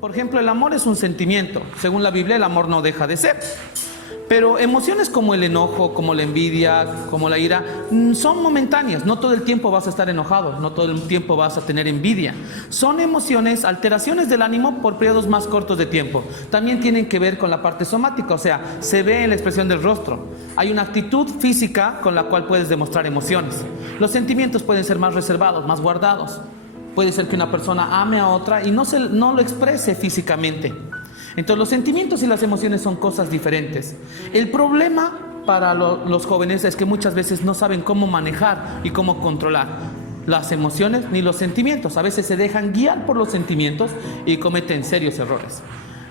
Por ejemplo, el amor es un sentimiento. Según la Biblia, el amor no deja de ser. Pero emociones como el enojo, como la envidia, como la ira, son momentáneas. No todo el tiempo vas a estar enojado, no todo el tiempo vas a tener envidia. Son emociones, alteraciones del ánimo por periodos más cortos de tiempo. También tienen que ver con la parte somática, o sea, se ve en la expresión del rostro. Hay una actitud física con la cual puedes demostrar emociones. Los sentimientos pueden ser más reservados, más guardados. Puede ser que una persona ame a otra y no lo exprese físicamente. Entonces los sentimientos y las emociones son cosas diferentes. El problema para los jóvenes es que muchas veces no saben cómo manejar y cómo controlar las emociones ni los sentimientos. A veces se dejan guiar por los sentimientos y cometen serios errores.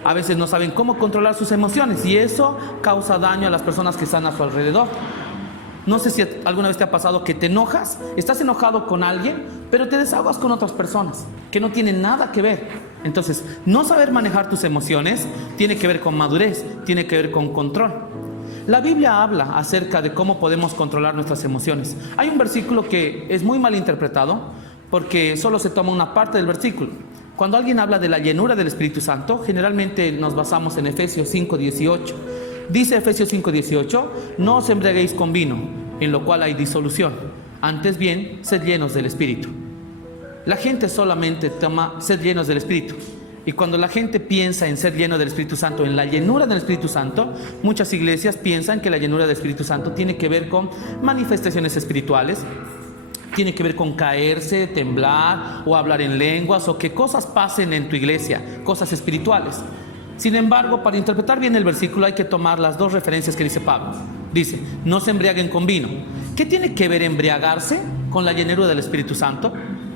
A veces no saben cómo controlar sus emociones y eso causa daño a las personas que están a su alrededor. No sé si alguna vez te ha pasado que te enojas, estás enojado con alguien, pero te desahogas con otras personas que no tienen nada que ver. Entonces, no saber manejar tus emociones tiene que ver con madurez, tiene que ver con control. La Biblia habla acerca de cómo podemos controlar nuestras emociones. Hay un versículo que es muy mal interpretado porque solo se toma una parte del versículo. Cuando alguien habla de la llenura del Espíritu Santo, generalmente nos basamos en Efesios 5:18. Dice Efesios 5:18, no os embriaguéis con vino, en lo cual hay disolución. Antes bien, sed llenos del Espíritu. La gente solamente toma sed llenos del Espíritu. Y cuando la gente piensa en ser lleno del Espíritu Santo, en la llenura del Espíritu Santo, muchas iglesias piensan que la llenura del Espíritu Santo tiene que ver con manifestaciones espirituales, tiene que ver con caerse, temblar o hablar en lenguas o que cosas pasen en tu iglesia, cosas espirituales. Sin embargo, para interpretar bien el versículo hay que tomar las dos referencias que dice Pablo. Dice, no se embriaguen con vino. ¿Qué tiene que ver embriagarse con la llenura del Espíritu Santo?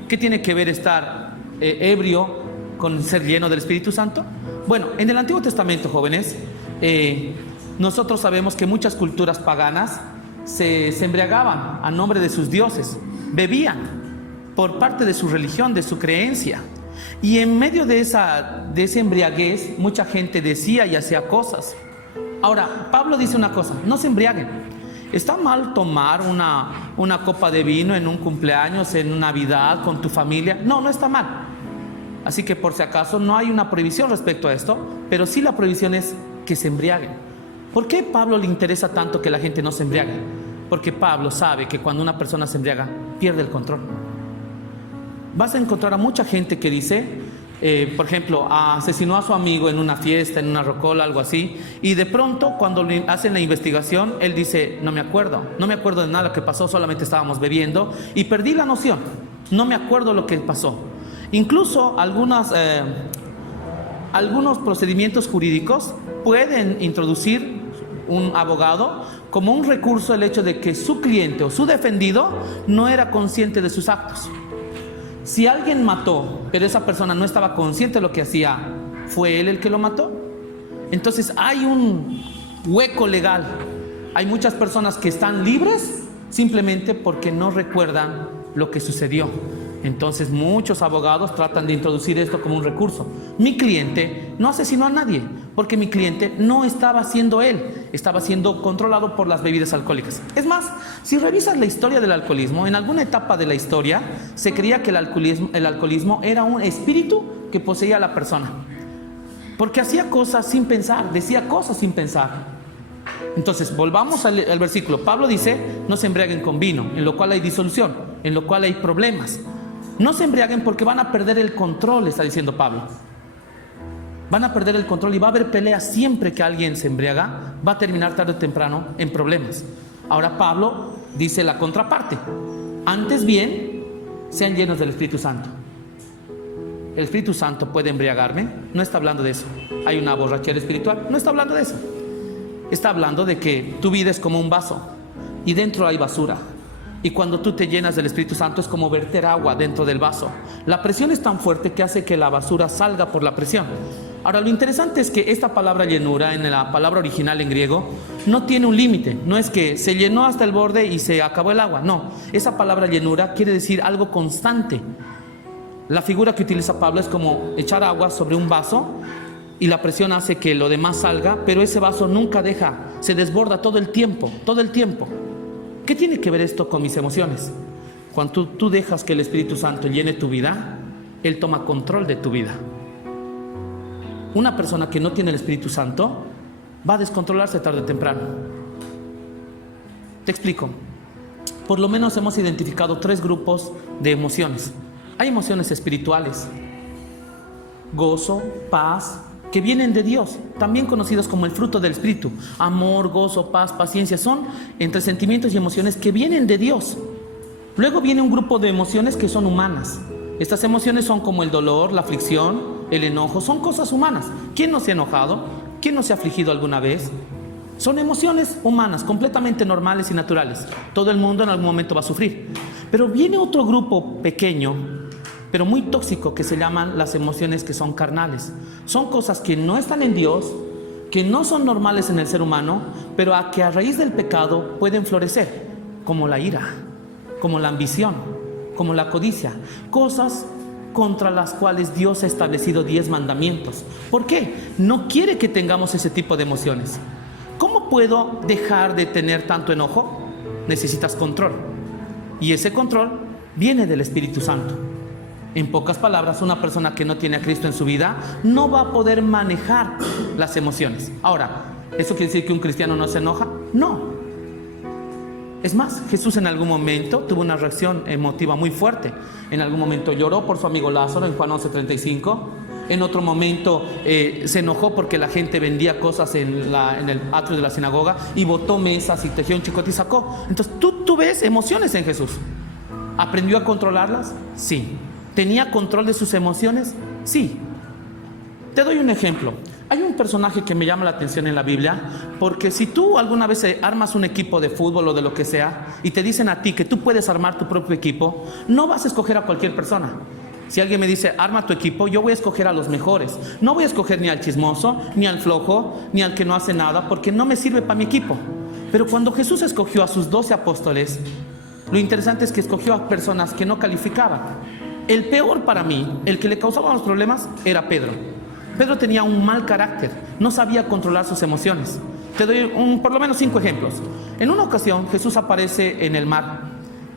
¿Qué tiene que ver estar ebrio con ser lleno del Espíritu Santo? Bueno, en el Antiguo Testamento, jóvenes, nosotros sabemos que muchas culturas paganas se embriagaban a nombre de sus dioses, bebían por parte de su religión, de su creencia. Y en medio de ese embriaguez, mucha gente decía y hacía cosas. Ahora, Pablo dice una cosa, no se embriaguen. ¿Está mal tomar una copa de vino en un cumpleaños, en Navidad, con tu familia? No, no está mal. Así que por si acaso no hay una prohibición respecto a esto, pero sí la prohibición es que se embriaguen. ¿Por qué a Pablo le interesa tanto que la gente no se embriague? Porque Pablo sabe que cuando una persona se embriaga, pierde el control. Vas a encontrar a mucha gente que dice, por ejemplo, asesinó a su amigo en una fiesta, en una rocola, algo así, y de pronto cuando le hacen la investigación, él dice, no me acuerdo de nada que pasó, solamente estábamos bebiendo y perdí la noción, no me acuerdo lo que pasó. Incluso algunos procedimientos jurídicos pueden introducir un abogado como un recurso el hecho de que su cliente o su defendido no era consciente de sus actos. Si alguien mató, pero esa persona no estaba consciente de lo que hacía, ¿fue él el que lo mató? Entonces hay un hueco legal. Hay muchas personas que están libres simplemente porque no recuerdan lo que sucedió. Entonces muchos abogados tratan de introducir esto como un recurso. Mi cliente no asesinó a nadie, porque mi cliente no estaba siendo él, estaba siendo controlado por las bebidas alcohólicas. Es más, si revisas la historia del alcoholismo, en alguna etapa de la historia se creía que el alcoholismo era un espíritu que poseía a la persona, porque hacía cosas sin pensar, decía cosas sin pensar. Entonces volvamos al versículo. Pablo dice, no se embriaguen con vino, en lo cual hay disolución, en lo cual hay problemas. No se embriaguen porque van a perder el control, está diciendo Pablo. Van a perder el control y va a haber peleas. Siempre que alguien se embriaga, va a terminar tarde o temprano en problemas. Ahora Pablo dice la contraparte. Antes bien, sean llenos del Espíritu Santo. ¿El Espíritu Santo puede embriagarme? No está hablando de eso. ¿Hay una borrachera espiritual? No está hablando de eso. Está hablando de que tu vida es como un vaso y dentro hay basura. Y cuando tú te llenas del Espíritu Santo es como verter agua dentro del vaso. La presión es tan fuerte que hace que la basura salga por la presión. Ahora, lo interesante es que esta palabra llenura, en la palabra original en griego, no tiene un límite. No es que se llenó hasta el borde y se acabó el agua. No, esa palabra llenura quiere decir algo constante. La figura que utiliza Pablo es como echar agua sobre un vaso y la presión hace que lo demás salga, pero ese vaso nunca deja, se desborda todo el tiempo, todo el tiempo. ¿Qué tiene que ver esto con mis emociones? Cuando tú dejas que el Espíritu Santo llene tu vida, Él toma control de tu vida. una persona que no tiene el Espíritu Santo va a descontrolarse tarde o temprano. Te explico. Por lo menos hemos identificado 3 grupos de emociones. Hay emociones espirituales: gozo, paz, que vienen de Dios, también conocidos como el fruto del Espíritu. Amor, gozo, paz, paciencia, son entre sentimientos y emociones que vienen de Dios. Luego viene un grupo de emociones que son humanas. Estas emociones son como el dolor, la aflicción, el enojo, son cosas humanas. ¿Quién no se ha enojado? ¿Quién no se ha afligido alguna vez? Son emociones humanas, completamente normales y naturales. Todo el mundo en algún momento va a sufrir. Pero viene otro grupo pequeño, pero muy tóxico, que se llaman las emociones que son carnales. Son cosas que no están en Dios, que no son normales en el ser humano, pero que a raíz del pecado pueden florecer, como la ira, como la ambición, como la codicia. Cosas contra las cuales Dios ha establecido 10 mandamientos. ¿Por qué? No quiere que tengamos ese tipo de emociones. ¿Cómo puedo dejar de tener tanto enojo? Necesitas control. Y ese control viene del Espíritu Santo. En pocas palabras, una persona que no tiene a Cristo en su vida no va a poder manejar las emociones. Ahora, ¿eso quiere decir que un cristiano no se enoja? No. Es más, Jesús en algún momento tuvo una reacción emotiva muy fuerte. En algún momento lloró por su amigo Lázaro en Juan 11:35. En otro momento se enojó porque la gente vendía cosas en el atrio de la sinagoga y botó mesas y tejió un chicote y sacó. Entonces tú ves emociones en Jesús. ¿Aprendió a controlarlas? Sí. ¿Tenía control de sus emociones? Sí. Te doy un ejemplo. Hay un personaje que me llama la atención en la Biblia, porque si tú alguna vez armas un equipo de fútbol o de lo que sea y te dicen a ti que tú puedes armar tu propio equipo, no vas a escoger a cualquier persona. Si alguien me dice, arma tu equipo, yo voy a escoger a los mejores. No voy a escoger ni al chismoso, ni al flojo, ni al que no hace nada, porque no me sirve para mi equipo. Pero cuando Jesús escogió a sus 12 apóstoles, lo interesante es que escogió a personas que no calificaban. El peor para mí, el que le causaba los problemas, era Pedro. Pedro tenía un mal carácter, no sabía controlar sus emociones. Te doy por lo menos 5 ejemplos. En una ocasión, Jesús aparece en el mar.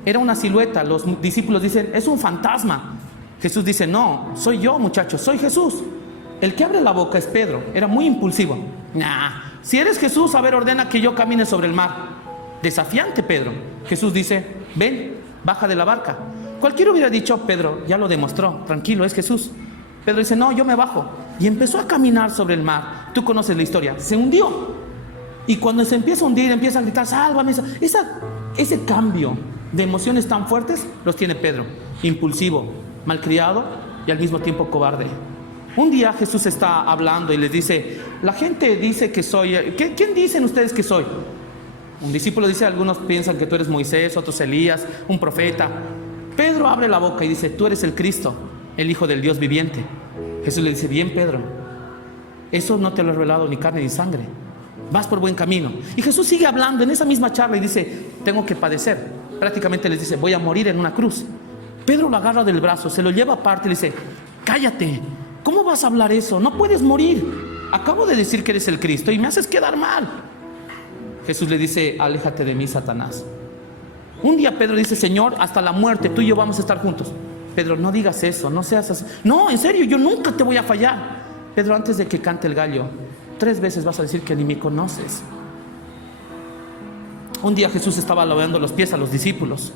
Era una silueta, los discípulos dicen, es un fantasma. Jesús dice, no, soy yo, muchachos, soy Jesús. El que abre la boca es Pedro, era muy impulsivo. Si eres Jesús, a ver, ordena que yo camine sobre el mar. Desafiante, Pedro. Jesús dice, ven, baja de la barca. Cualquiera hubiera dicho, Pedro, ya lo demostró, tranquilo, es Jesús. Pedro dice, no, yo me bajo. Y empezó a caminar sobre el mar. Tú conoces la historia, se hundió. Y cuando se empieza a hundir, empieza a gritar, sálvame. Ese cambio de emociones tan fuertes los tiene Pedro. Impulsivo, malcriado y al mismo tiempo cobarde. Un día Jesús está hablando y les dice, la gente dice que soy, ¿quién dicen ustedes que soy? Un discípulo dice, algunos piensan que tú eres Moisés, otros Elías, un profeta. Pedro abre la boca y dice, tú eres el Cristo, el Hijo del Dios viviente. Jesús le dice, bien, Pedro, eso no te lo ha revelado ni carne ni sangre, vas por buen camino. Y Jesús sigue hablando en esa misma charla y dice, tengo que padecer. Prácticamente les dice, voy a morir en una cruz. Pedro lo agarra del brazo, se lo lleva aparte y le dice, cállate, ¿cómo vas a hablar eso? No puedes morir, acabo de decir que eres el Cristo y me haces quedar mal. Jesús le dice, aléjate de mí, Satanás. Un día Pedro dice, Señor, hasta la muerte tú y yo vamos a estar juntos. Pedro, no digas eso, no seas así. No, en serio, yo nunca te voy a fallar. Pedro, antes de que cante el gallo, 3 veces vas a decir que ni me conoces. Un día Jesús estaba lavando los pies a los discípulos.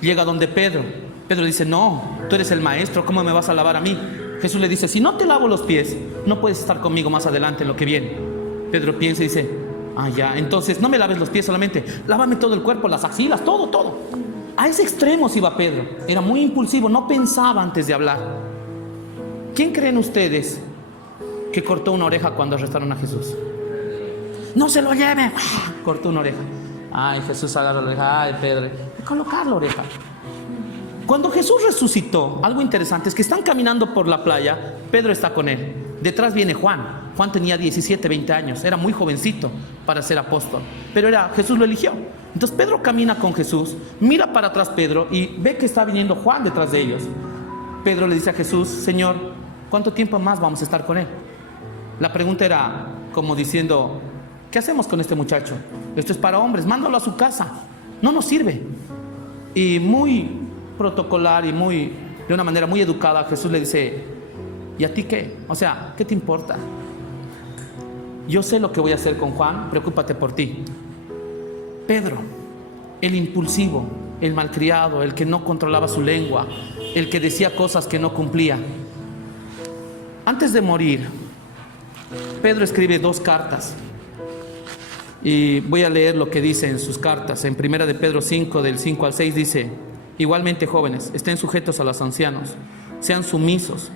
Llega donde Pedro. Pedro dice, no, tú eres el maestro, ¿cómo me vas a lavar a mí? Jesús le dice, si no te lavo los pies, no puedes estar conmigo más adelante en lo que viene. Pedro piensa y dice, ya, entonces no me laves los pies solamente, lávame todo el cuerpo, las axilas, todo. A ese extremo se iba Pedro. Era muy impulsivo, no pensaba antes de hablar. ¿Quién creen ustedes que cortó una oreja cuando arrestaron a Jesús? No se lo lleve. Cortó una oreja. Ay, Jesús agarra la oreja. Ay, Pedro, colocar la oreja. Cuando Jesús resucitó, algo interesante es que están caminando por la playa. Pedro está con él. Detrás viene Juan. Juan tenía 17, 20 años. Era muy jovencito para ser apóstol. Pero Jesús lo eligió. Entonces Pedro camina con Jesús. Mira para atrás Pedro y ve que está viniendo Juan detrás de ellos. Pedro le dice a Jesús, Señor, ¿cuánto tiempo más vamos a estar con él? La pregunta era como diciendo, ¿qué hacemos con este muchacho? Esto es para hombres, mándalo a su casa. No nos sirve. Y muy protocolar y de una manera muy educada, Jesús le dice, ¿y a ti qué? O sea, ¿qué te importa? yo sé lo que voy a hacer con Juan, preocúpate por ti. Pedro, el impulsivo, el malcriado, el que no controlaba su lengua, el que decía cosas que no cumplía. Antes de morir, Pedro escribe 2 cartas. Y voy a leer lo que dice en sus cartas. En 1 de Pedro 5, del 5 al 6 dice: igualmente, jóvenes, estén sujetos a los ancianos, sean sumisos,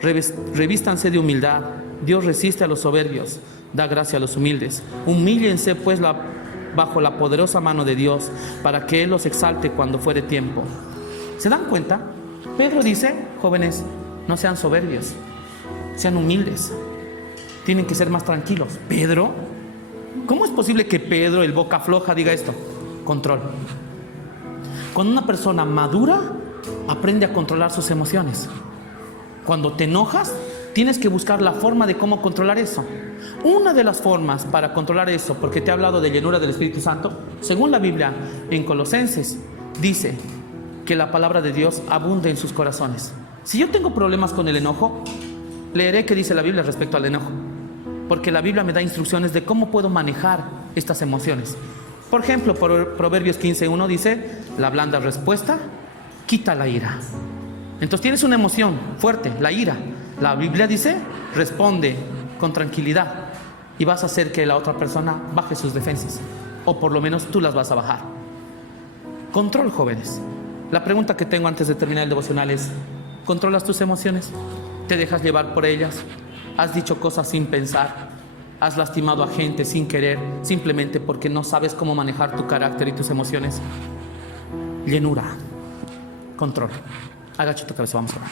revístanse de humildad. Dios resiste a los soberbios, da gracia a los humildes. Humíllense pues bajo la poderosa mano de Dios, para que Él los exalte cuando fuere tiempo. ¿Se dan cuenta? Pedro dice: jóvenes, no sean soberbios, sean humildes, tienen que ser más tranquilos. Pedro, ¿cómo es posible que Pedro, el boca floja, diga esto? Control. Cuando una persona madura, aprende a controlar sus emociones. Cuando te enojas, tienes que buscar la forma de cómo controlar eso. Una de las formas para controlar eso, porque te he hablado de llenura del Espíritu Santo, según la Biblia en Colosenses, dice que la palabra de Dios abunde en sus corazones. Si yo tengo problemas con el enojo, leeré qué dice la Biblia respecto al enojo, porque la Biblia me da instrucciones de cómo puedo manejar estas emociones. Por ejemplo, Proverbios 15:1 dice: la blanda respuesta quita la ira. Entonces tienes una emoción fuerte, la ira. La Biblia dice: responde con tranquilidad y vas a hacer que la otra persona baje sus defensas, o por lo menos tú las vas a bajar. Control, jóvenes. La pregunta que tengo antes de terminar el devocional es: ¿controlas tus emociones? ¿Te dejas llevar por ellas? ¿Has dicho cosas sin pensar? ¿Has lastimado a gente sin querer, simplemente porque no sabes cómo manejar tu carácter y tus emociones? Llenura, control. Agacha tu cabeza, vamos a orar.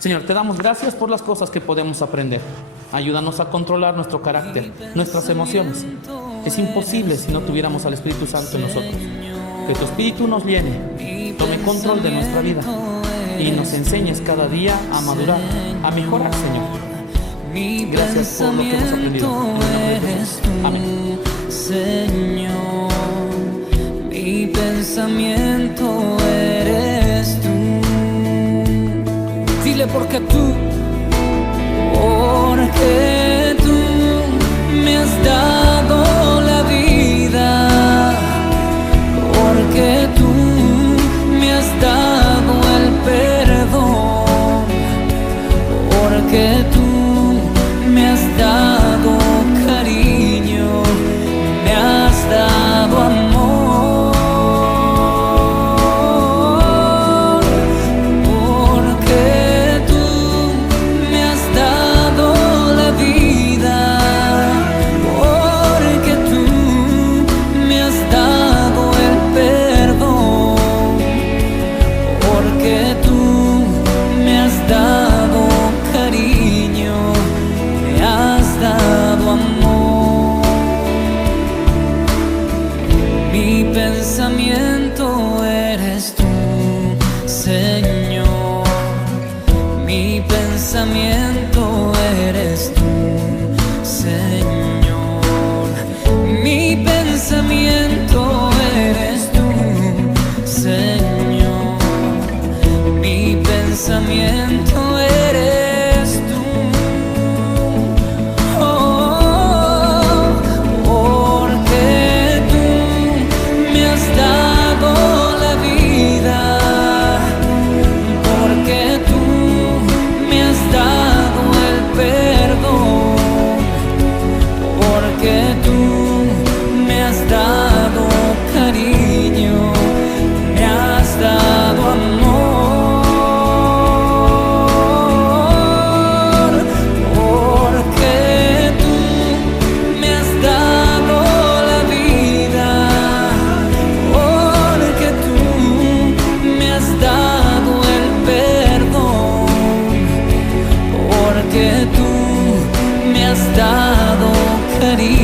Señor, te damos gracias por las cosas que podemos aprender. Ayúdanos a controlar nuestro carácter, nuestras emociones. Es imposible si no tuviéramos al Espíritu Santo en nosotros. Que tu Espíritu nos llene, tome control de nuestra vida y nos enseñes cada día a madurar, a mejorar, Señor. Gracias por lo que hemos aprendido. Amén. Señor, mi pensamiento eres tú. Dile: porque tú me has dado la vida, porque tú me has dado el perdón, porque tú me has dado cariño, me has dado amor, porque tú me has dado la vida, porque tú me has dado el perdón, porque tú me has dado cariño, me has dado amor. Mi pensamiento eres tú, Señor. Mi pensamiento eres tú, Señor. Mi pensamiento eres tú, Señor. Mi pensamiento eres tú. Porque tú me has dado la vida, porque tú me has dado el perdón, porque tú me has dado cariño, me has dado amor. Dado cariño.